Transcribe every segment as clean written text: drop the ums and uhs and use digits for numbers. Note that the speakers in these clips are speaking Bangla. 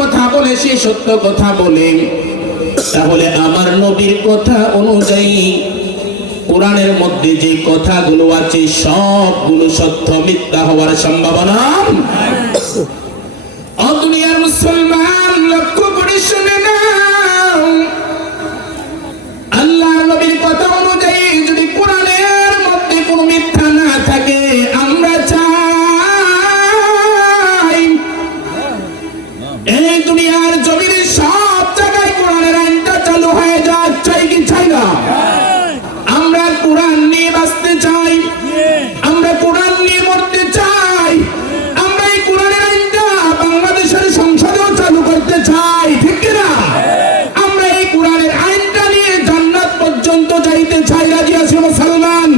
কথা বলে, সে সত্য কথা বলে, তাহলে আমার নবীর কথা অনুযায়ী কোরআনের মধ্যে যে কথাগুলো আছে সবগুলো সত্য, মিথ্যা হওয়ার সম্ভাবনা। দুনিয়ার মুসলমান লক্ষ্য করে শুনে নাও, আল্লাহর নবীর কথা অনুযায়ী যদি কোরআনের মধ্যে কোনো মিথ্যা না থাকে, আমরা চাই এই দুনিয়ার জমিনের সব জায়গায় কোরআনের আইনটা চালু হয়ে যাক। চাই কি চাই না? আমরা কোরআন নিয়ে বাঁচতে চাই, আমরা কোরআন নিয়ে মরতে চাই, আমরা এই কোরআনের আইনটা বাংলাদেশের সংসদেও চালু করতে চাই, ঠিক কিনা? আমরা এই কোরআনের আইনটা নিয়ে জান্নাত পর্যন্ত যাইতে চাই। রাজি আছি মুসলমান?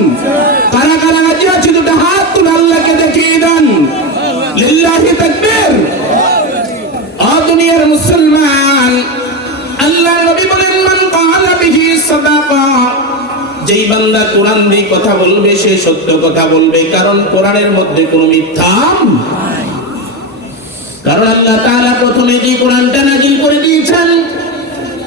কারা কারা রাজি আছে? দুটো হাত তুলে আল্লাহকে দেখিয়ে দেন। লিল্লাহি তাকবীর। দুনিয়ার মুসলমান, আল্লাহ নবী বলেন, মান ক্বালা বিহি সাদাকা, যেই বান্দা কোরআন দিয়ে কথা বলবে সে সত্য কথা বলবে, কারণ কোরআনের মধ্যে কোনো মিথ্যা নাই। কারণ আল্লাহ তাআলা প্রথমে যে কোরআনটা নাজিল করে দিয়েছেন,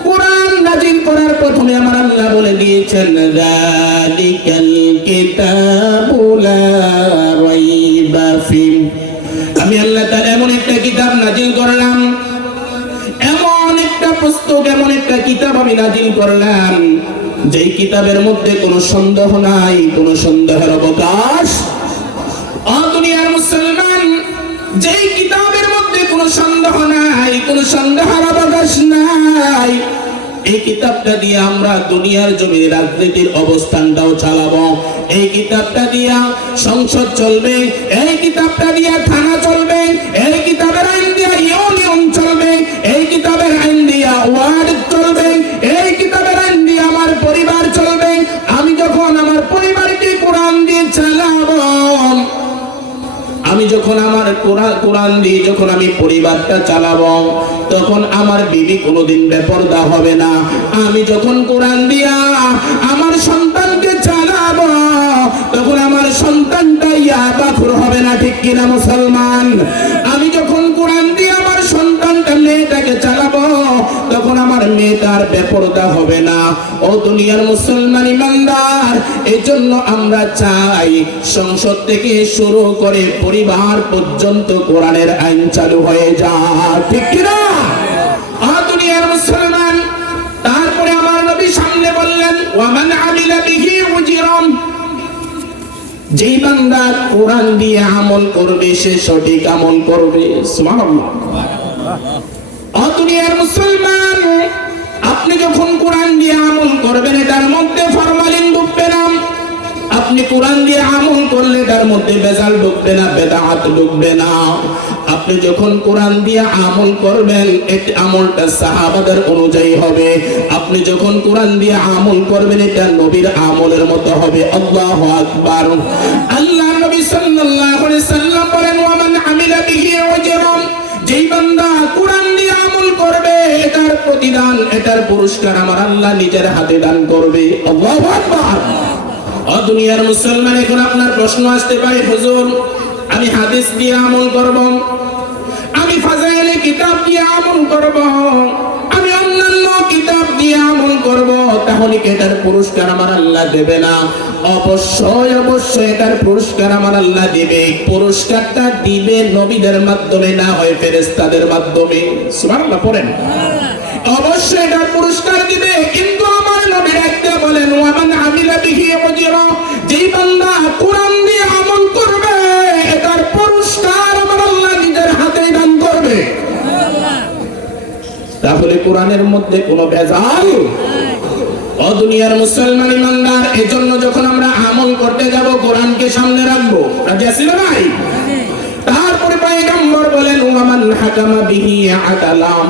কোরআন নাজিল করার প্রথমে আমার আল্লাহ বলে দিয়েছেন, যালিকাল কিতাবু লা রাইবা ফিহি, আমি আল্লাহ তাআলা এমন একটা কিতাব নাজিল করলাম, এমন একটা পুস্তক, এমন একটা কিতাব আমি নাজিল করলাম, যেই কিতাবের মধ্যে কোনো সন্দেহ নাই, কোনো সন্দেহের অবকাশ। দুনিয়ার মুসলমান, যেই কিতাবের মধ্যে কোনো সন্দেহ নাই, কোনো সন্দেহের অবকাশ নাই, এই কিতাবটা দিয়ে আমরা দুনিয়ার জমির রাজনীতির অবস্থানটাও চালাবো, এই কিতাবটা দিয়া সংসদ চলবে, এই কিতাবটা দিয়া থানা চলবে, এই কিতাবের আইন দিয়া ইউনিয়ন চলবে, এই কিতাবের আইন দিয়া ওয়ার্ড চলবে, এই কিতাবের আইন দিয়ে আমার পরিবার চলবে। আমি যখন আমার পরিবারকে কোরআন দিয়ে চালাবো, আমি যখন আমার কোরআন দিয়ে যখন আমি পরিবারটা চালাবো, তখন আমার বিবি কোনোদিন বেপরদা হবে না। আমি যখন কোরআন দিয়া আমার সন্তানকে চালাবো, তখন আমার সন্তানটা ইয়াবাখুর হবে না, ঠিক কিনা মুসলমান? আমি যখন কোরআন দিয়ে আমার সন্তানটা মেয়েটাকে চালাবো, তখন আমার মেয়েটার বেপরদা হবে না। ও দুনিয়ার মুসলমান ইমানদার, এজন্য আমরা চাই সংসদ থেকে শুরু করে পরিবার পর্যন্ত কোরআনের আইন চালু হয়ে যায়, ঠিক কিনা? দুনিয়ার মুসলমান, তারপরে আমার নবী সামনে বললেন, ওয়ামান আমিলা বিহি উজরাম, যেই বান্দা কোরআন দিয়ে আমল করবে সে সঠিক আমল করবে। সুবহানাল্লাহ। দুনিয়ার মুসলমান, আপনি যখন কোরআন দিয়ে আমল করবেন, এটার মধ্যে ফরমালিন ঢুকবে না। আপনি কোরআন দিয়ে আমল করলে এটার মধ্যে বেজাল ঢুকবে না, বেদাত ঢুকবে না। আপনি যখন কোরআন দিয়ে আমল করবেন, এই আমলটা সাহাবাদের অনুযায়ী হবে। আপনি যখন কোরআন দিয়ে আমল করবেন, এটা নবীর আমলের মতো হবে। আল্লাহু আকবার। আল্লাহ নবী সাল্লাল্লাহু আলাইহি সাল্লাম বলেন, ওয়ামান আমিলা বিহি আজরান, যেই বান্দা কোরআন দিয়ে আমল করবে, এটার প্রতিদান, এটার পুরস্কার আমার আল্লাহ নিজের হাতে দান করবে। আল্লাহু আকবার। দুনিয়ার মুসলমান, এখন আপনার প্রশ্ন আসতে পারে, হুজুর আমি হাদিস দিয়ে আমল করব, আমি ফাজাইলে কিতাব দিয়ে আমল করব, আমি অন্যান্য কিতাব দিয়ে আমল করব, তাহলে কি এটার পুরস্কার আমার আল্লাহ দেবে না? অবশ্যই অবশ্যই এটার পুরস্কার আমার আল্লাহ দিবে। পুরস্কারটা দিবে নবীদের মাধ্যমে, না হয় ফেরেশতাদের মাধ্যমে। সুবহানাল্লাহ পড়েন। অবশ্যই এটার পুরস্কার দিবে, কিন্তু আমার নবী একটা বলেন, ওয়ামান আমিলা বিহি আজরা, যেই বান্দা কোরআন দিয়ে আমল করবে, এটার পুরস্কার আমার আল্লাহ নিজের হাতে দান করবে। তাহলে কোরআনের মধ্যে কোনো ভেজাল? দুনিয়ার মুসলমান ইমানদার, এজন্য যখন আমরা আমল করতে যাব কোরআনকে সামনে রাখবো। রাজি আছি না ভাই? তারপরে পয়গম্বর বলেন, ওয়ামান হাকামা বিহি আদালাম,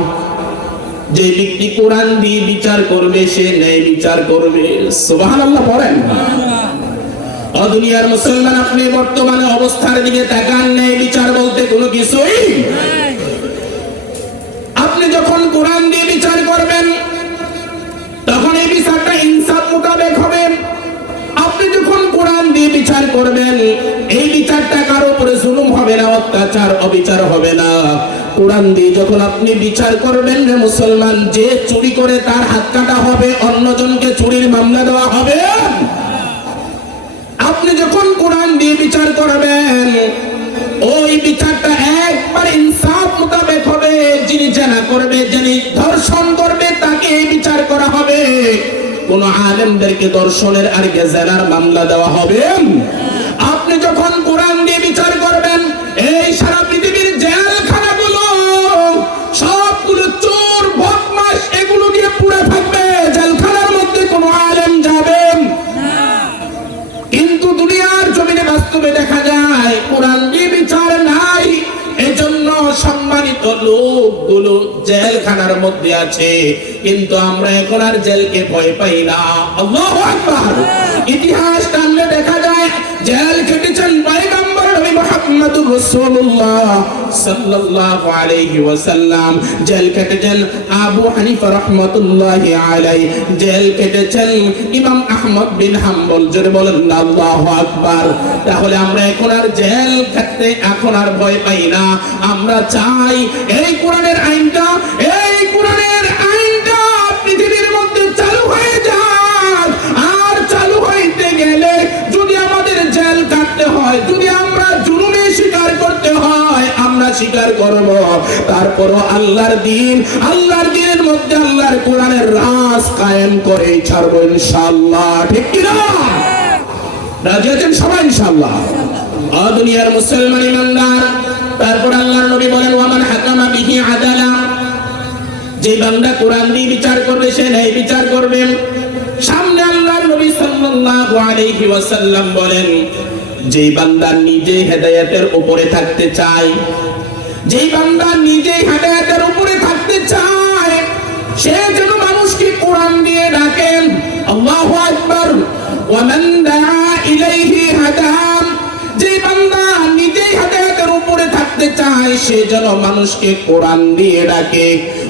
যে ব্যক্তি কোরআন দিয়ে বিচার করবে সে ন্যায় বিচার করবে। সুবহানাল্লাহ পড়েন। দুনিয়ার মুসলমান, আপনি বর্তমানে অবস্থার দিকে তাকান, ন্যায় বিচার বলতে কোনো কিছুই। আপনি যখন কোরআন দিয়ে বিচার করবেন, তখন এই বিচারটা ইনসাফ মোতাবেক হবে। আপনি যখন কোরআন দিয়ে বিচার করবেন, এই বিচারটা কারো উপরে জুলুম হবে না, অত্যাচার আচার অবিচার হবে না। কোরআন দিয়ে যখন আপনি বিচার করবেন রে মুসলমান, যে চুরি করে তার হাত কাটা হবে, অন্যজনকে চুরির মামলা দেওয়া হবে। আপনি যখন কোরআন দিয়ে বিচার করবেন, ওই বিচারটা একবার ইনসাফ মোতাবেক হবে। যিনি জেনা করবে, যিনি ধর্ষণ করবে, তাকে বিচার করা হবে। কোন আলেমদেরকে ধর্ষণের আর জেনার মামলা দেওয়া হবে। আপনি যখন কোরআন দিয়ে বিচার করবেন, এই সারা পৃথিবীর জেলখানাগুলো সবগুলো চোর বদমাশ এগুলো দিয়ে পুড়ে থাকবে, জেলখানার মধ্যে কোনো আলেম যাবেন। কিন্তু দুনিয়ার জমিনে বাস্তবে দেখা যায় কোরআন দিয়ে বিচার নাই। এজন্য সম্মানিত লোকগুলো জেলখানার মধ্যে আছে, কিন্তু আমরা এখন আর জেলকে ভয় পাই না। আল্লাহু আকবার। ইতিহাস টানলে দেখা যায় জেল কেটেছেন পয়গম্বর নবী মুহাম্মদুর রাসূলুল্লাহ সাল্লাল্লাহু আলাইহি ওয়াসাল্লাম, জেল কেটেছেন আবু হানিফা রাহমাতুল্লাহি আলাইহি, জেল কেটেছেন ইমাম আহমদ বিন হাম্বল। জোরে বলেন আল্লাহু আকবার। তাহলে আমরা এখন আর জেল খেতে এখন আর ভয় পাই না। আমরা চাই এই কোরআনের আইনটা পৃথিবীর মধ্যে চালু হয়ে যাক। আর চালু হইতে গেলে যদি আমাদের জেল কাটতে হয়, যদি আমরা জুলুমে স্বীকার করতে হয়, আমরা স্বীকার করব। তারপরও আল্লাহর দিনের মধ্যে আল্লাহর কোরআনের রাজ কায়েম করে ছাড়বো ইনশাআল্লাহ। ঠিক কি না? রাজি আছেন সবাই ইনশাআল্লাহ? দুনিয়ার মুসলমান ইমানদার, তারপর আল্লাহর নবী বলেন ওয়ামান হাকামা বিহি আদালা, যে বান্দা কোরআন দিয়ে বিচার করবে সে ন্যায় বিচার করবে। সামনে আল্লাহর নবী সাল্লাল্লাহু আলাইহি ওয়াসাল্লাম বলেন, যে বান্দা নিজে হেদায়েতের উপরে থাকতে চায়, যে বান্দা নিজে হেদায়েতের উপরে থাকতে চায়, সে যেন মানুষকে কোরআন দিয়ে ডাকেন। আল্লাহু আকবার। ওয়ামান দাআ ইলাইহি হাদাম, যে বান্দা নিজে হেদায়েতের উপরে থাকতে চায়, সে যেন মানুষকে কোরআন দিয়ে ডাকে।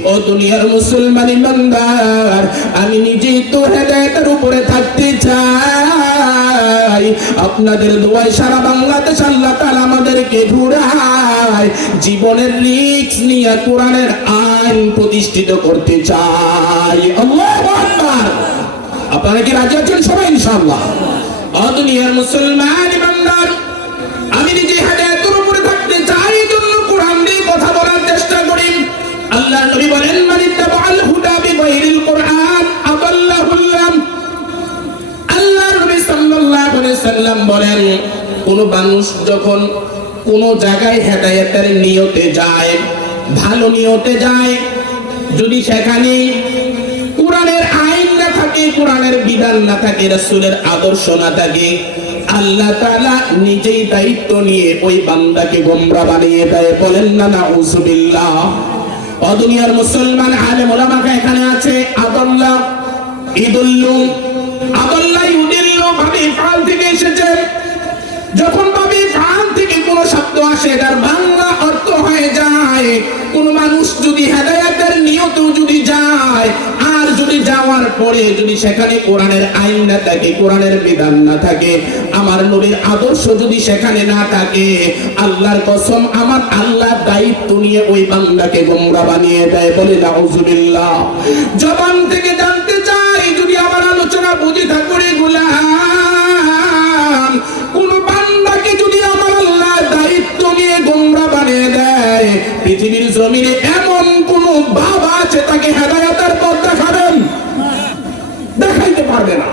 ও দুনিয়ার মুসলমান ইমানদার, আমি নিজেই তো হেদায়েতের উপরে থাকতে চাই। আপনাদের দোয়ায় সারা বাংলাদেশ আল্লাহ তাআলা আমাদেরকে ঘুরায় জীবনের রিস্ক নিয়ে কোরআনের আইন প্রতিষ্ঠিত করতে চাই। আল্লাহু আকবার। আপনারা কি রাজি আছেন সবাই ইনশাআল্লাহ? ও দুনিয়ার মুসলমান ইমানদার, আমি নিজে হেদায়েতের উপরে থাকতে চাই, জন্য কোরআন দিয়ে কথা বলার চেষ্টা করি। আল্লাহর নবী বলেন, মান ইত্তাবাআল হুদা বিগাইরিল কুরআন আদাল্লাহুল্লাহ। আল্লাহর নবী সাল্লাল্লাহু আলাইহি সাল্লাম বলেন, কোন মানুষ যখন কোন জায়গায় হেদায়েতের নিয়তে যায়, ভালো নিয়তে যায়, যদি সেখানে কোরআনের আইন না থাকে, কোরআনের বিধান না থাকে, রাসূলের আদর্শ না থাকে, আল্লাহ তাআলা নিজেই দায়িত্ব নিয়ে ওই বান্দাকে গোমরা বানিয়ে দেয়। বলেন না নাউযুবিল্লাহ। ও দুনিয়ার মুসলমান আলেম ওলামা এখানে আছে। আদাল্লাহ ইদুল্লু, আদাল্লাহ ইউদিল্লু ভাবে ফাল থেকে এসেছে। যখন ভাবে ফাল থেকে কোন শব্দ আসে, তার বাংলা অর্থ হয়ে যায় কোন মানুষ যদি হেদায়েতের নিয়ত যদি যায়, আর যদি যাওয়ার পরে যদি সেখানে কোরআনের আইন না থাকে, কোরআনের বিধান না থাকে, আমার নবীর আদর্শ যদি সেখানে না থাকে, আল্লাহর কসম আমার আল্লাহ দায়িত্ব নিয়ে ওই বান্দাকে গোমরা বানিয়ে দেয়। বলে নাউযুবিল্লাহ। জবান থেকে জানতে চাই, যদি আমার আলোচনা বুঝে থাকুরে গোলাম, কোন বান্দাকে যদি আমার আল্লাহ দায়িত্ব নিয়ে গোমরা বানিয়ে দেয়, পৃথিবীর জমিনে এমন কোন বাবা আছে তাকে হেদায়েতের পথ দেখাবেন? দেখাইতে পারবে না।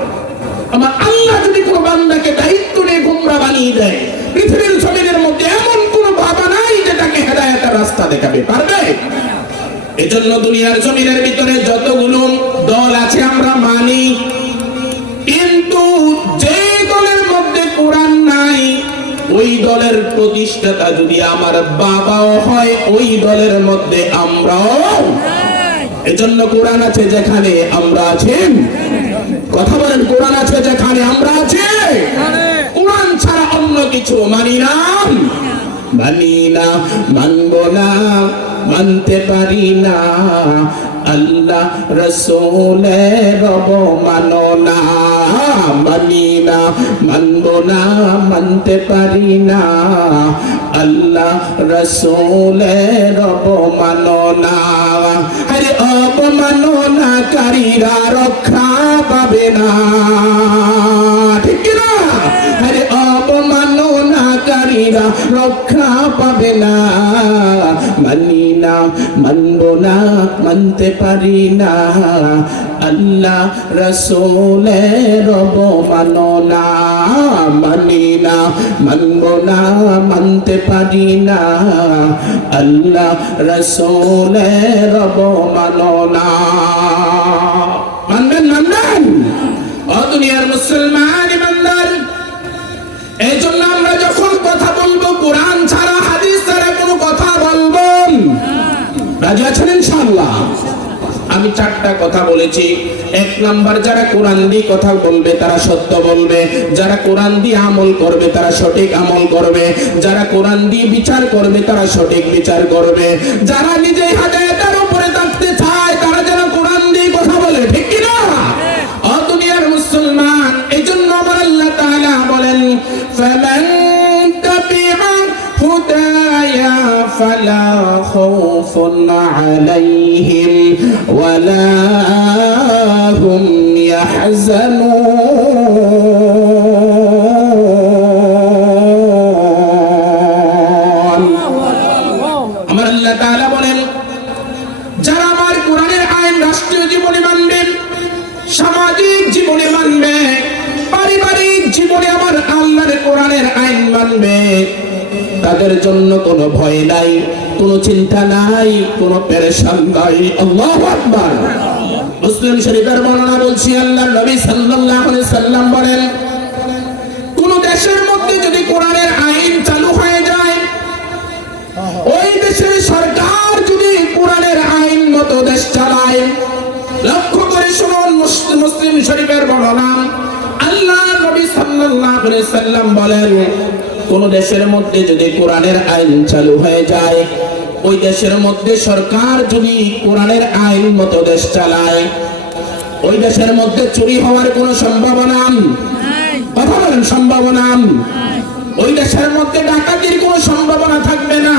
আমার আল্লাহ যদি কোন বান্দাকে দায়িত্ব নিয়ে গোমরা বানিয়ে দেয়, পৃথিবীর জমিনের মধ্যে এমন কোন বাবা নাই যে তাকে হেদায়েতের রাস্তা দেখাবে পারবে? এজন্য দুনিয়ার জমিনের ভিতরে যতগুলো দল আছে আমরা মানি, কিন্তু যে দলের মধ্যে কোরআন নাই, ওই দলের প্রতিষ্ঠাতা যদি আমার বাবাও হয়, ওই দলের মধ্যে আমরাও। এজন্য কোরআন আছে যেখানে আমরা আছি। কথা বলেন, কোরআন আছে যেখানে আমরা আছি। কোরআন ছাড়া অন্য কিছু মানি না, মানব না, মানতে পারি না। আল্লাহ রাসূলের অবমাননা। মানি না, মানব না, মানতে পারি না, আল্লাহ রাসূলের অবমাননা। আরে অবমাননাকারীরা রক্ষা পাবে না, ঠিক না? আরে অবমাননাকারীরা রক্ষা পাবে না, মানি না, মানব না, মানতে পারি না, আল্লাহ রাসূলের অবমাননা। মানি না, মানব না, মানতে পারি না, আল্লাহ রাসূলের অবমাননা। মানবেন, মানবেন ও দুনিয়ার মুসলমান ইমানদার। এই জন্য আমরা যখন কথা বলবো কোরআন ছাড়া, হাদিস ছাড়া কোনো কথা বলবো। রাজি আছেন ইনশাআল্লাহ? আমি 4টা কথা বলেছি। 1 নাম্বার, যারা কোরআন দিয়ে কথা বলবে তারা সত্য বলবে, যারা কোরআন দিয়ে আমল করবে তারা সঠিক আমল করবে, যারা কোরআন দিয়ে বিচার করবে তারা সঠিক বিচার করবে, যারা নিজে হেদায়েতের উপরে থাকতে চায় তারা যেন কোরআন দিয়ে কথা বলে, ঠিক কি না? ও দুনিয়ার মুসলমান, এইজন্য আমার আল্লাহ তাআলা বলেন, ফামান তাবিআ হুদায়া ফালা খাউফুন আলাইহিম ওয়ালা হুম ইয়াহজানুন। আমার আল্লাহ তাআলা বলেন, যারা আমার কোরআনের আইন রাষ্ট্রীয় জীবনে মানবে, সামাজিক জীবনে মানবে, পারিবারিক জীবনে আমার আল্লাহর কোরআনের আইন মানবে, তাদের জন্য কোনো ভয় নাই, কোনো চিন্তা নাই, কোনো পেরেশান নাই। আল্লাহু আকবার। মুসলিম শরীফের বর্ণনা বলছি, আল্লাহর নবী সাল্লাল্লাহু আলাইহি সাল্লাম বলেন, কোন দেশের মধ্যে যদি কোরআনের আইন চালু হয়ে যায়, ওই দেশের সরকার যদি কোরআনের আইন মতো দেশ চালায়, লক্ষ্য করে শুনুন, মুসলিম শরীফের বর্ণনা, আল্লাহর নবী সাল্লাল্লাহু আলাইহি সাল্লাম বলেন, কোন দেশের মধ্যে যদি কোরআনের আইন চালু হয়ে যায়, ওই দেশের মধ্যে সরকার যদি কোরআনের আইন মতো দেশ চালায়, ওই দেশের মধ্যে চুরি হওয়ার কোনো সম্ভাবনা নাই। কথা বলেন, সম্ভাবনা নাই। ওই দেশের মধ্যে ডাকাতির কোনো সম্ভাবনা থাকবে না,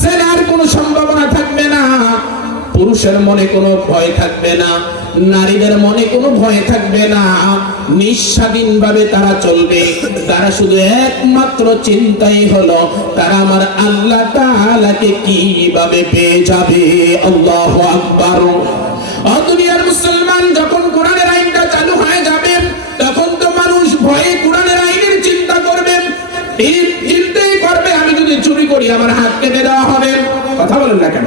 জেনার কোনো সম্ভাবনা থাকবে না, পুরুষের মনে কোনো ভয় থাকবে না, নারীদের মনে কোনো ভয় থাকবে না, নিঃস্বাধীনভাবে তারা চলবে। তারা শুধু একমাত্র চিন্তাই হলো তারা আমার আল্লাহ তাআলাকে কিভাবে পেয়ে যাবে। আল্লাহু আকবার। ও দুনিয়ার মুসলমান, যখন কোরআনের আইনটা চালু হয়ে যাবে, তখন তো মানুষ ভয়ে কোরআনের আইনের চিন্তা করবে, চিন্তাই করবে আমি যদি চুরি করি আমার হাত কেটে দেওয়া হবে। কথা বলেন না কেন?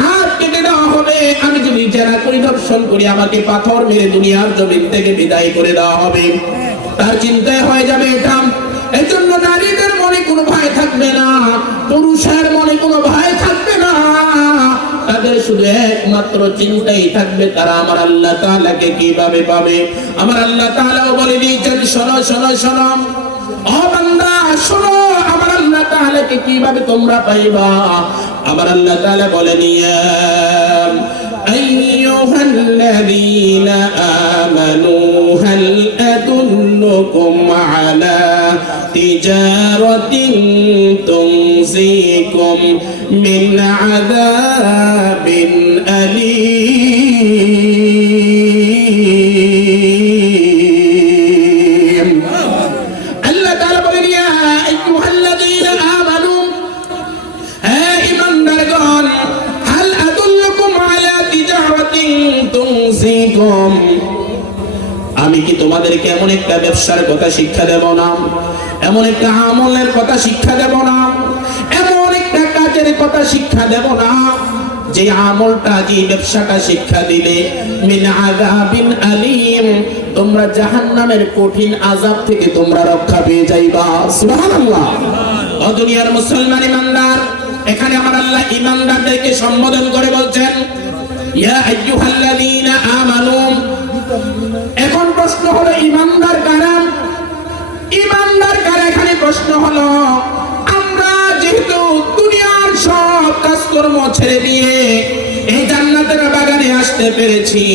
হাত কেটে দেওয়া হবে। আমি যদি জেনা করি, ধর্ষণ করি, আমাকে পাথর মেরে দুনিয়ার জমিন থেকে বিদায় করে দেওয়া হবে। তার চিন্তায় হয়ে যাবে এটা। এই জন্য নারীদের মনে কোনো ভয় থাকবে না, পুরুষের মনে কোনো ভয় থাকবে না, তাদের শুধু একমাত্র চিন্তাই থাকবে তারা আমার আল্লাহ তাআলাকে কিভাবে পাবে। আমার আল্লাহ তাআলাও বলে দিয়েছেন, শোনো শোনো শোনো ও বান্দা, শোনো আমার আল্লাহ তাআলাকে কিভাবে তোমরা পাইবা। আমার আল্লাহ তাআলা বলেন, ইয়া আইয়ুহাল্লাযীনা আমানু হাল আদুল্লুকুম আলা তিজারাতিন তুনজিকুম মিন আযাবিন আলীম। আল্লাহ তাআলা বলেন, ইয়া আইয়ুহাল্লাযীনা আমানু, হে ঈমানদারগণ, হাল আদুল্লুকুম আলা তিজারাতিন তুনজিকুম, আমি কি তোমাদেরকে এমন একটা ব্যবসার কথা শিক্ষা দেব না, এমন একটা আমলের কথা শিক্ষা দেব না, এমন একটা কাজের কথা শিক্ষা দেব না, যে আমলটা, যে ব্যবসাটা শিক্ষা দিলে মিন আযাবিন আলীম, তোমরা জাহান্নামের কঠিন আযাব থেকে তোমরা রক্ষা পেয়ে যাইবা। সুবহানাল্লাহ। ও দুনিয়ার মুসলমান ইমানদার, এখানে আমার আল্লাহ ইমানদারদেরকে সম্বোধন করে বলছেন, ইয়া আইয়ুহাল্লাযীনা আমানু। এখন প্রশ্ন হলো, ইমানদার কারা? ইমানদার কারা? এখানে প্রশ্ন হলো, আমরা যেহেতু দুনিয়ার সব কাজকর্ম ছেড়ে দিয়ে এই জান্নাতের বাগানে আসতে পেরেছি,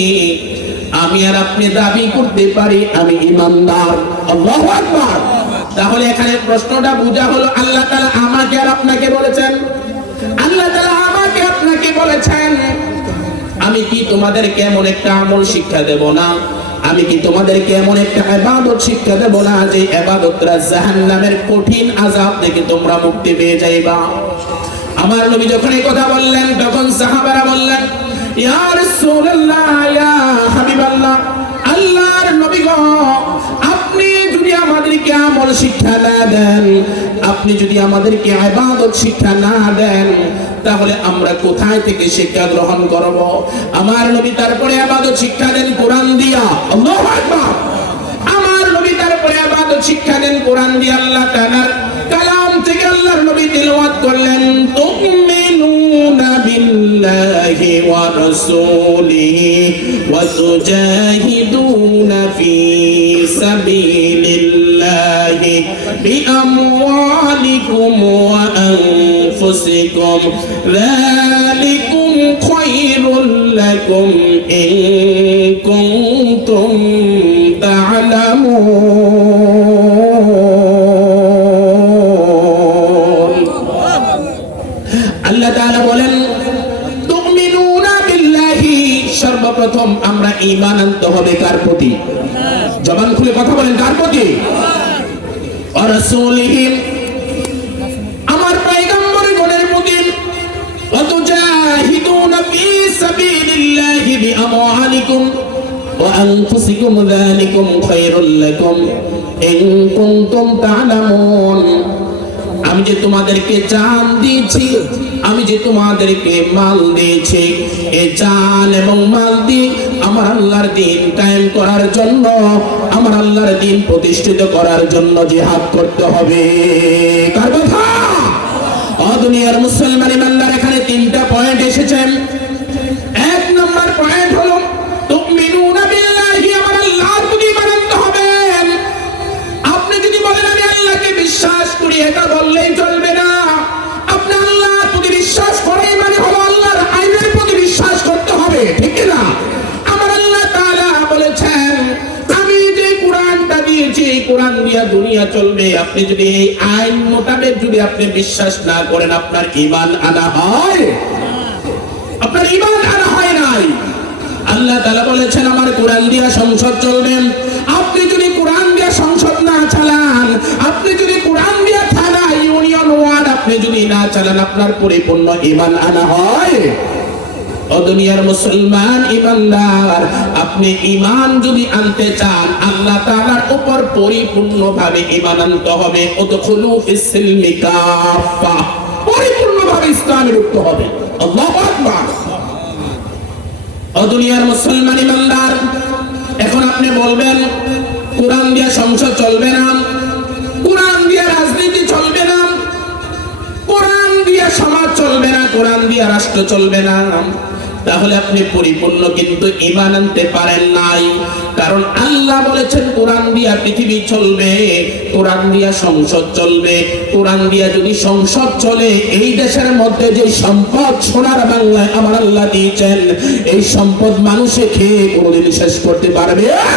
আমি আর আপনি দাবি করতে পারি আমি ঈমানদার। আল্লাহু আকবার। তাহলে এখানে প্রশ্নটা বোঝা হলো, আল্লাহ তাআলা আমাকে আর আপনাকে বলেছেন, আল্লাহ তাআলা আমাকে আপনাকে বলেছেন আমি কি তোমাদেরকে এমন একটা আমল শিক্ষা দেব না, আমি কি তোমাদেরকে এমন একটা ইবাদত শিক্ষা দেব না যে ইবাদতটা জাহান্নামের কঠিন আযাব থেকে তোমরা মুক্তি পেয়ে যাইবা। আমার নবী যখন এই কথা বললেন তখন সাহাবারা বললেন, ইয়া রাসূলুল্লাহ, ইয়া হাবিবাল্লাহ, আল্লাহর নবী গো, আপনি যদি আমাদেরকে আমল শিক্ষা না দেন, আপনি যদি আমাদেরকে ইবাদত শিক্ষা না দেন, তাহলে আমরা কোথায় থেকে শিক্ষা গ্রহণ করব? আমার নবী তারপরে ইবাদত শিক্ষা দেন কোরআন দিয়া। আল্লাহু আকবার। আমার নবী তারপরে ইবাদত শিক্ষা দেন কোরআন দিয়া। আল্লাহ তাআলার কালাম থেকে আল্লাহর নবী তিলাওয়াত করলেন, তুমিনুনা বিল্লাহি ওয়া রাসূলিহি ওয়া তুজাহিদুনা ফি সাবিলিল্লাহি বিআমওয়ালিকুম ওয়া আনফুসিকুম যালিকুম খায়রুল লাকুম ইন কুনতুম তা'লামুন। আল্লাহ তাআলা বলেন, তুমিনুনা বিল্লাহি, সর্বপ্রথম আমরা ঈমান আনতে হবে কার প্রতি? জবান খুলে কথা বলেন, কার প্রতি? ওয়া রাসূলিহি, আমার পয়গম্বরগণের প্রতি। ওয়া তুজাহিদুনা ফি সাবিলিল্লাহি বিআমওয়ালিকুম ওয়া আনফুসিকুম যালিকুম খায়রুল লাকুম ইন কুনতুম তা'লামুন। আমি যে তোমাদেরকে জান দিয়েছি, আমি যে তোমাদেরকে মাল দিয়েছি, এই জান এবং মাল দিয়ে আমার আল্লাহর দ্বীন কায়েম করার জন্য, আমার আল্লাহর দ্বীন প্রতিষ্ঠিত করার জন্য জিহাদ করতে হবে। কার কথা? ও দুনিয়ার মুসলমান ইমানদার, এখানে তিনটা পয়েন্ট এসেছে। এক নম্বর পয়েন্ট হলো তুমিনুনা বিল্লাহি, আমার আল্লাহর প্রতি ঈমান আনতে হবে। আপনি যদি বলেন আমি আল্লাহকে বিশ্বাস করি, এটা বললেই চলবে না। আপনি আল্লাহর প্রতি বিশ্বাস করেই মানে হলো আল্লাহর আইনের প্রতি বিশ্বাস করতে হবে, ঠিক না? আমার আল্লাহ তাআলা বলেছেন আমি যে কোরআনটা দিয়েছি, এই কোরআন দিয়া দুনিয়া চলবে। আপনি যদি এই আইন মোতাবেক যদি আপনি বিশ্বাস না করেন, আপনার ঈমান আনা হয়? আপনার ঈমান আনা হয় নাই। আল্লাহ তাআলা বলেছেন আমার কোরআন দিয়া সংসদ চলবে। আপনি যদি কোরআন দিয়া সংসদ না চালান, আপনি যদি কোরআন দিয়া থানা ইউনিয়ন ওয়ার্ড আপনি যদি না চালান, আপনার পরিপূর্ণ ঈমান আনা হয়? ও দুনিয়ার মুসলমান ইমানদার, আপনি ঈমান যদি আনতে চান, আল্লাহ তাআলার উপর পরিপূর্ণভাবে ঈমান আনতে হবে। উদখুলু ফিস সিলমি কাফা, পরিপূর্ণভাবে ইসলামে ঢুকতে হবে। আল্লাহু আকবার। ও দুনিয়ার মুসলমান ইমানদার, এখন আপনি বলবেন কোরআন দিয়ে সংসদ চলবে না, কোরআন দিয়ে রাজনীতি চলবে না, কোরআন দিয়ে সমাজ চলবে না, কোরআন দিয়ে রাষ্ট্র চলবে না। তাহলে আপনি পরিপূর্ণ কিন্তু ঈমান আনতে পারেন নাই। কারণ আল্লাহ বলেছেন কোরআন দিয়া পৃথিবী চলবে, কোরআন দিয়া সংসদ চলবে। কোরআন দিয়া যদি সংসদ চলে, এই দেশের মধ্যে যে সম্পদ সোনার বাংলায় আমার আল্লাহ দিয়েছেন, এই সম্পদ মানুষে খেয়ে কোনোদিন শেষ করতে পারবে না।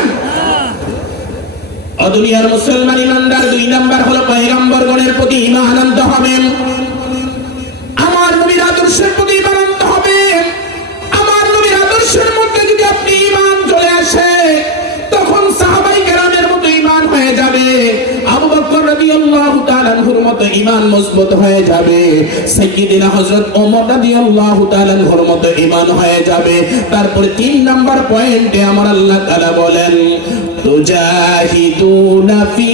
দুনিয়ার মুসলমান ইমানদার, দুই নাম্বার হলো পয়গম্বরগণের প্রতি ঈমান আনতে হবে। আমার নবীর আদর্শের প্রতি ঈমান আনতে হবে। আমার নবীর আদর্শের মধ্যে যদি আপনি ঈমান চলে আসে, তখন সাহাবায়ে কেরামের মতো ঈমান হয়ে যাবে। আবু বকর রাদিয়াল্লাহু তাআলা আনহুর মতো ঈমান মজবুত হয়ে যাবে। সাইয়্যিদিনা হযরত ওমর রাদিয়াল্লাহু তাআলা আনহুর মতো ঈমান হয়ে যাবে। তারপরে তিন নাম্বার পয়েন্টে আমার আল্লাহ তাআলা বলেন, তুজাহিদুনা ফি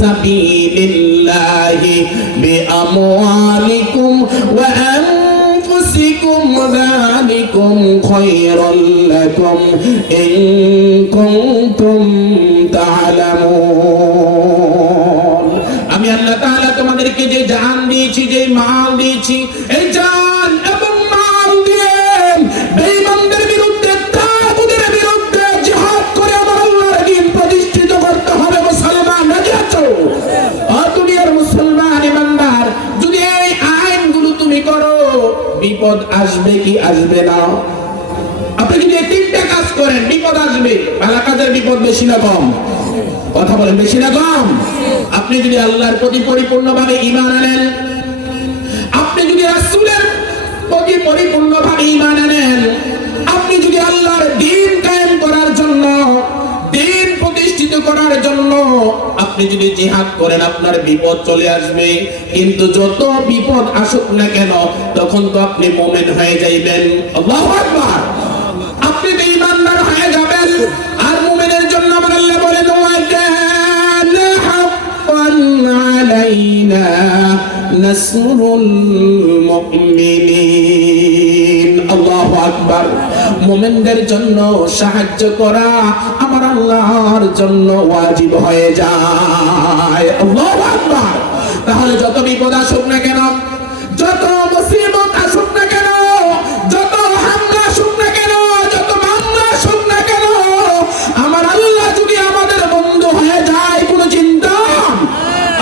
সাবিলিল্লাহি বিআমওয়ালিকুম ওয়া আনফুসিকুম যালিকুম খায়রুল লাকুম ইন কুনতুম তা'লামুন। আমি আল্লাহ তাআলা তোমাদেরকে যে জান দিয়েছি, যে মাল দিয়েছি, এই জান এবং মাল দিয়ে বেঈমানদের বিরুদ্ধে, তাগুতের বিরুদ্ধে জিহাদ করে আমার আল্লাহর দ্বীন প্রতিষ্ঠিত করতে হবে। মুসলমান রাজি আছো? দুনিয়ার মুসলমান ইমানদার, যদি এই আইনগুলো তুমি করো, বিপদ আসবে কি আসবে না? আপনি যদি এই তিনটা কাজ করেন, বিপদ আসবে। বিপদ বেশি না কম? কথা বলেন, বেশি না কম? আপনি যদি আল্লাহর প্রতি পরিপূর্ণভাবে ঈমান আনেন, আপনি যদি রাসূলের প্রতি পরিপূর্ণভাবে ঈমান আনেন, আপনি যদি আল্লাহর দ্বীন কায়েম করার জন্য, দ্বীন প্রতিষ্ঠিত করার জন্য আপনি যদি জিহাদ করেন, আপনার বিপদ চলে আসবে। কিন্তু যত বিপদ আসুক না কেন, তখন তো আপনি মুমিন হয়ে যাইবেন। আল্লাহু আকবার। আপনি তো ঈমানদার হয়ে যাবেন। আর মুমিনের জন্য আমার আল্লাহ বলেন, ওয়া কানা হাক্কান আলাইনা নাসরুল মুমিনিন। আল্লাহু আকবার। মুমিনদের জন্য সাহায্য করা আমার আল্লাহর জন্য ওয়াজিব হয়ে যায়। আল্লাহু আকবার। তাহলে যত বিপদ আসুক না কেন, যত মুসিবত আসুক না কেন, যত হামলা আসুক না কেন, যত মামলা আসুক না কেন, আমার আল্লাহ যদি আমাদের বন্ধু হয়ে যায়, কোনো চিন্তা।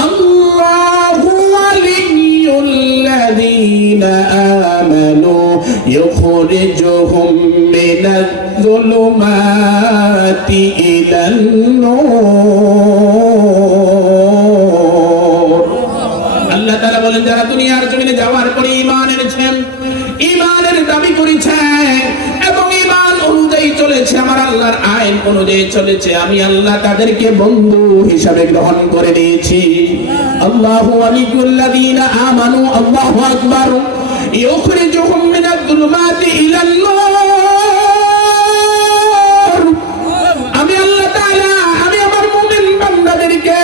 আল্লাহু ওয়ালিয়ুল্লাযীনা আমানু ইউখরিজুহুম মিনাজ-যুলুমাতি ইলান-নূর। আল্লাহ তাআলা বলেন, যারা দুনিয়ার জমিনে যাওয়ার পরে ঈমান এনেছেন, ঈমানের দাবি করেছে এবং ঈমান অনুযায়ী চলেছে, আমার আল্লাহর আইন অনুযায়ী চলেছে, আমি আল্লাহ তাদেরকে বন্ধু হিসাবে গ্রহণ করে নিয়েছি। আল্লাহু ওয়ালিয়ুল্লাযীনা আমানু, আল্লাহু আকবার, ইউখরিজুহুম মিনাজ-যুলুমাতি ইলান-নূর। আমি আল্লাহ তাআলা, আমি আমার মুমিন বান্দাদেরকে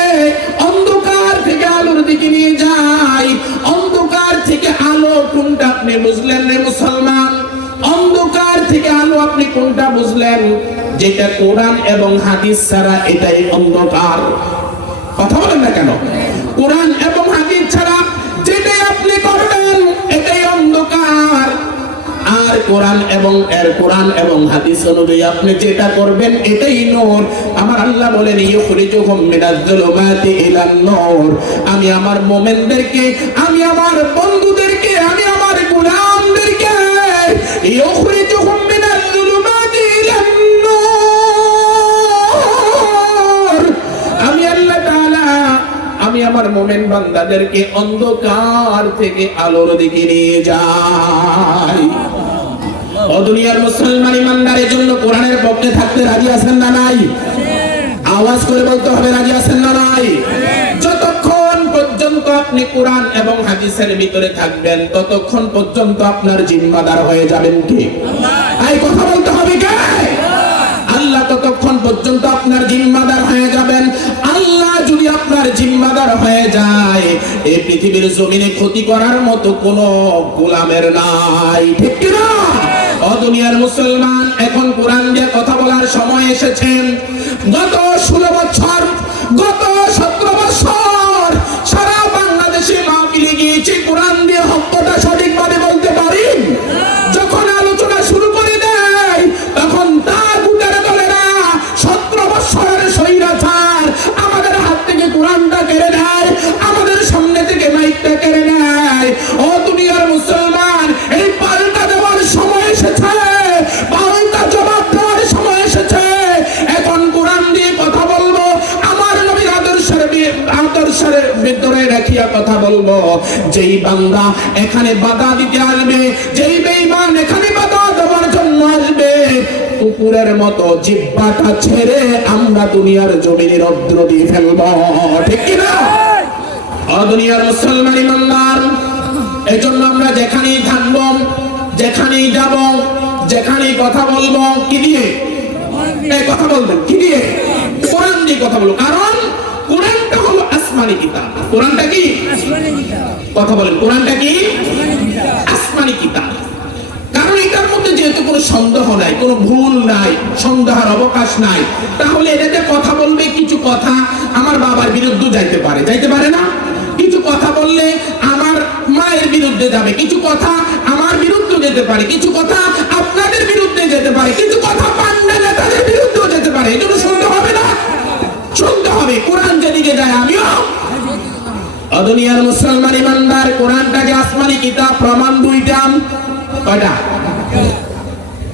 অন্ধকার থেকে আলোর দিকে নিয়ে যাই। অন্ধকার থেকে আলো কোনটা আপনি বুঝলেন রে মুসলমান? অন্ধকার থেকে আলো আপনি কোনটা বুঝলেন? যেটা কোরআন এবং হাদিস ছাড়া এটাই অন্ধকার। কথা বলেন না কেন? কোরআন এবং হাদিস ছাড়া যেটাই আপনি করবেন এটাই অন্ধকার। আর কোরআন এবং হাদিস অনুযায়ী আপনি যেটা করবেন এটাই নূর। আমার আল্লাহ বলেন, ইউখরিজুহুম মিনাজ-যুলুমাতি ইলান-নূর। আমি আমার মুমিনদেরকে, আমি আমার বন্ধুদেরকে, আমি আমার গোলামদেরকে ইউখরিজুহুম মিনাজ-যুলুমাতি ইলান-নূর। আমি আল্লাহ তাআলা, আমি আমার মুমিন বান্দাদেরকে অন্ধকার থেকে আলোর দিকে নিয়ে যাই। ও দুনিয়ার মুসলমান ইমানদারের জন্য কোরআনের পক্ষে থাকতে রাজি আছেন না নাই? আওয়াজ করে বলতে হবে, রাজি আছেন না নাই? যতক্ষণ পর্যন্ত আপনি কোরআন এবং হাদিসের ভিতরে থাকবেন, ততক্ষণ পর্যন্ত আপনার জিম্মাদার হয়ে যাবেন কে? এই কথা বলতে হবে কে? আল্লাহ ততক্ষণ পর্যন্ত আপনার জিম্মাদার হয়ে যাবেন। আল্লাহ যদি আপনার জিম্মাদার হয়ে যায়, এই পৃথিবীর জমিনে ক্ষতি করার মতো কোনো গোলামের নাই, ঠিক কি না? ও দুনিয়ার মুসলমান, এখন কোরআন দিয়ে কথা বলার সময় এসেছে। গত 16 বছর, গত 17 বছর সারা বাংলাদেশে মাহফিলে গিয়েছি, কোরআন দিয়ে হকটা সঠিকভাবে বলতে পারি। যখন আলোচনা শুরু করে দেয়, তখন তাগুতের দলেরা 17 বছরের স্বৈরাচার আমাদের হাত থেকে কোরআনটা কেড়ে নেয়, আমাদের সামনে থেকে মাইকটা কেড়ে নেয়। ও দুনিয়ার মুসলমান, এই পাল্টা দেওয়ার সময় এসেছে, পাল্টা জবাব দেওয়ার সময় এসেছে। এখন কোরআন দিয়ে কথা বলবো, আমার নবীর আদর্শের ভিতরে রাখিয়া কথা বলবো। যেই বান্দা এখানে বাধা দিতে আসবে, যেই বেঈমান এখানে বাধা দেওয়ার জন্য আসবে, কুকুরের মতো জিহ্বাটা ছেড়ে আমরা দুনিয়ার জমিনে রৌদ্র দিয়ে ফেলবো, ঠিক কি না? ও দুনিয়ার মুসলমান ইমানদার, এজন্য আমরা যেখানেই থাকবো, যেখানেই যাব, যেখানেই কথা বলবো, কি দিয়ে? এই কথা বলবেন কি দিয়ে? কোরআন দিয়ে কথা বলবো। কারণ কোরআনটা হলো আসমানি কিতাব। কোরআনটা কি? আসমানি কিতাব। কথা বলেন, কোরআনটা কি? আসমানি কিতাব। কারণ এটার মধ্যে যেহেতু কোনো সন্দেহ নাই, কোনো ভুল নাই, সন্দেহের অবকাশ নাই, তাহলে এটাতে কথা বলবে, কিছু কথা আমার বাবার বিরুদ্ধে যাইতে পারে, যাইতে পারে না? কিছু কথা বললে আমার মায়ের বিরুদ্ধে যাবে, কিছু কথা আমার বিরুদ্ধে যেতে পারে, কিছু কথা আপনাদের বিরুদ্ধে যেতে পারে, কিছু কথা পান্ডা নেতাদের বিরুদ্ধেও যেতে পারে। এজন্য শুনতে হবে না, শুনতে হবে। কোরআন যেদিকে যায় আমিও। দুনিয়ার মুসলমান ইমানদার, কোরআনটাকে আসমানি কিতাব, প্রমাণ দুইটা। কয়টা?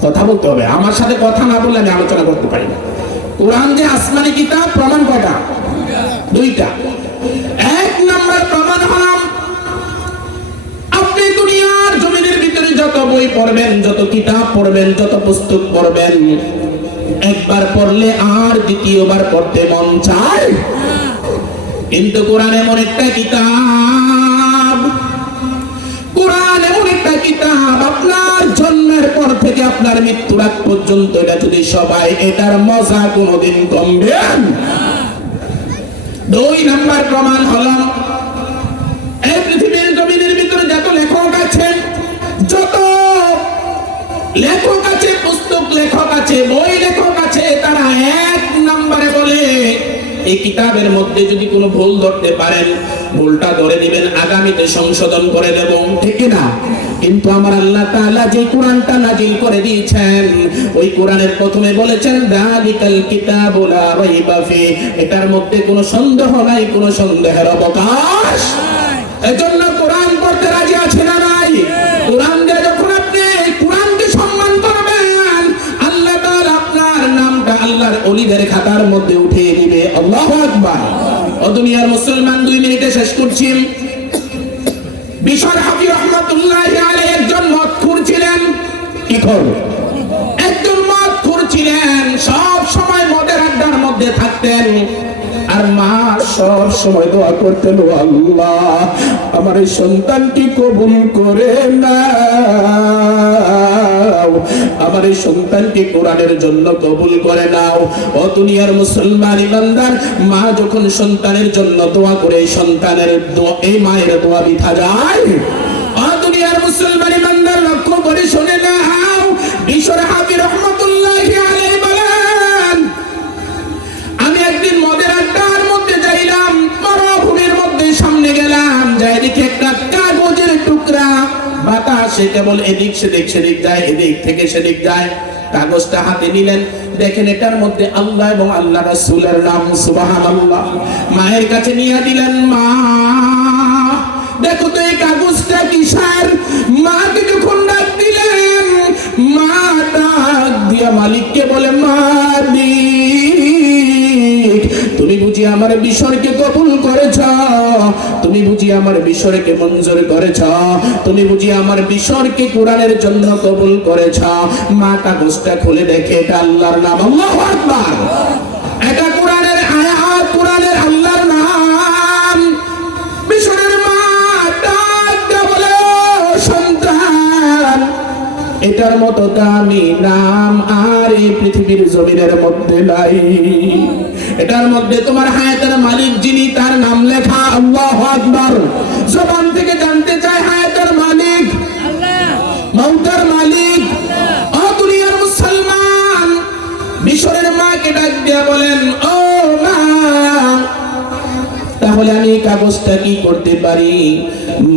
কথা বলতে হবে, আমার সাথে কথা না বললে আমি আলোচনা করতে পারি না। কোরআন যে আসমানি কিতাব, প্রমাণ কয়টা? দুইটা। এক নাম্বার প্রমাণ হলাম, আপনি দুনিয়ার জমিনের ভিতরে যত বই পড়বেন, যত কিতাব পড়বেন, যত পুস্তক পড়বেন, একবার পড়লে আর দ্বিতীয়বার পড়তে মন চায়। কিন্তু কোরআন এমন একটা কিতাব, কোরআন এমন একটা কিতাব, আপনার জন্মের পর থেকে আপনার মৃত্যুর আগ পর্যন্ত এটা যদি সবাই, এটার মজা কোনোদিন কমবেন। দুই নাম্বার প্রমাণ হলো, এই পৃথিবীর জমিনের ভিতরে যত লেখক আছেন, যত লেখক আছে, পুস্তক লেখক আছে, বই লেখক আছে, তারা এক নম্বরে বলে এই কিতাবের মধ্যে যদি কোনো ভুল ধরতে পারেন, ভুলটা ধরে দিবেন, আগামীতে সংশোধন করে দেব, ঠিক না? কিন্তু আমার আল্লাহ তাআলা যে কোরআনটা নাজিল করে দিয়েছেন, ওই কোরআনের প্রথমে বলেছেন যালিকাল কিতাবু লা রাইবা ফি, এটার মধ্যে কোনো সন্দেহ নাই, কোনো সন্দেহের অবকাশ। এজন্য কোরআন পড়তে রাজি আছে না নাই? কোরআন দিয়ে যখন আপনি কোরআনকে সম্মান করবেন, আল্লাহ তাআলা আপনার নামটা আল্লাহর ওলিদের খাতার মধ্যে উঠিয়ে দিবে। আল্লাহু আকবার। ও দুনিয়ার মুসলমান, 2 মিনিটে শেষ করছি। বিশর হাফি রহমাতুল্লাহি আলাইহি একজন মদখুর ছিলেন। কি খবর? একজন মদখুর ছিলেন, সব সময় মদের আড্ডার মধ্যে থাকতেন। আর মা সব সময় দোয়া করতেন, আল্লাহ আমার এই সন্তানকে কবুল করে নাও, আমার এই সন্তানকে কোরআনের জন্য কবুল করে নাও। ও দুনিয়ার মুসলমান ইমানদার, মা যখন সন্তানের জন্য দোয়া করে, সন্তানের দোয়া, এই মায়ের দোয়া বৃথা যায়? ও দুনিয়ার মুসলমান ইমানদার, লক্ষ্য করে শুনে নাও। বিশর হাফি রহমাতুল্লাহি আলাইহি বলেন, আমি একদিন মদের আড্ডার মধ্যে যাইলাম, মরুভূমির মধ্যে সামনে গেলাম, যাই দেখি একটা কাগজের টুকরা, বাতাসে কেবল এদিক সেদিক সেদিক যায়, এদিক থেকে সেদিক যায়। কাগজটা হাতে নিলেন, দেখেন এটার মধ্যে আল্লাহ এবং আল্লাহ রাসূলের নাম। সুবহানাল্লাহ। মায়ের কাছে নিয়ে দিলেন, মা দেখো তো এই কাগজটা কিসের? মাকে যখন ডাক দিলেন, মা ডাক দিয়া মালিককে বলে, মালিক তুমি বুঝি আমার বিশরকে কবুল করেছ, তুমি বুঝি আমার বিশরকে মঞ্জুর করেছ, তুমি বুঝি আমার বিশরকে কোরআনের জন্য কবুল করেছ। মা কাগজটা খুলে দেখে এটা আল্লাহর নাম। আল্লাহু আকবার। এটা কোরআনের আয়াত, কোরআনের আল্লাহর নাম। বিশরের মা ডাক দিয়ে বলে, সন্তান এটার মতো দামি নাম আর এই পৃথিবীর জমিনের মধ্যে নাই। এটার মধ্যে তোমার হায়াতের মালিক যিনি, তার নাম লেখা। আল্লাহু আকবার। জবান থেকে জানতে চায় হায়াতের মালিক, মওতের মালিক। ও দুনিয়ার মুসলমান, বিশরের মাকে ডাক দিয়ে বলেন, ও মা তাহলে আমি এই কাগজটা কি করতে পারি?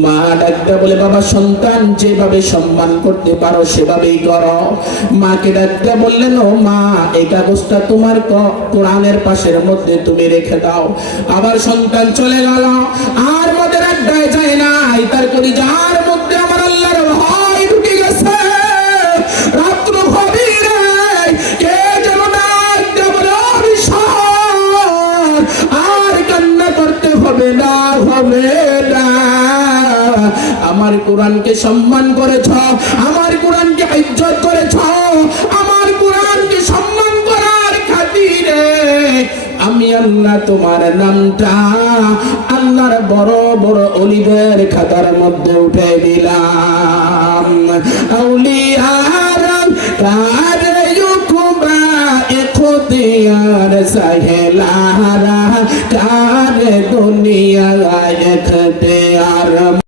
মা ডাকতে বলে, বাবা সন্তান যেভাবে সম্মান করতে পারো সেভাবেই করো। মাকে ডাকতে বললেন, ও মা এই কাগজটা তোমার কোরআনের পাশের মধ্যে তুমি রেখে দাও। আবার সন্তান চলে গেল, আর মদের আড্ডায় যায় নাই। তার কলিজার মধ্যে আমার আল্লাহর ভয় ঢুকে গেছে। রাত্র গভীরে কে যেন ডাকতে বলে, আর কান্না করতে হবে না, হবে না। আমার কোরআনকে সম্মান করেছ, আমার কোরআনকে ইজ্জত করেছ, আমার কোরআনকে সম্মান করার খাতিরে আমি আল্লাহ তোমার নামটা আল্লাহর বড় বড় ওলিদের খাতার মধ্যে উঠে দিলাম। আউলিয়ার কারে ইউকুবা ইখতিয়ার সাহেলারা কারে দুনিয়া ইখতিয়ার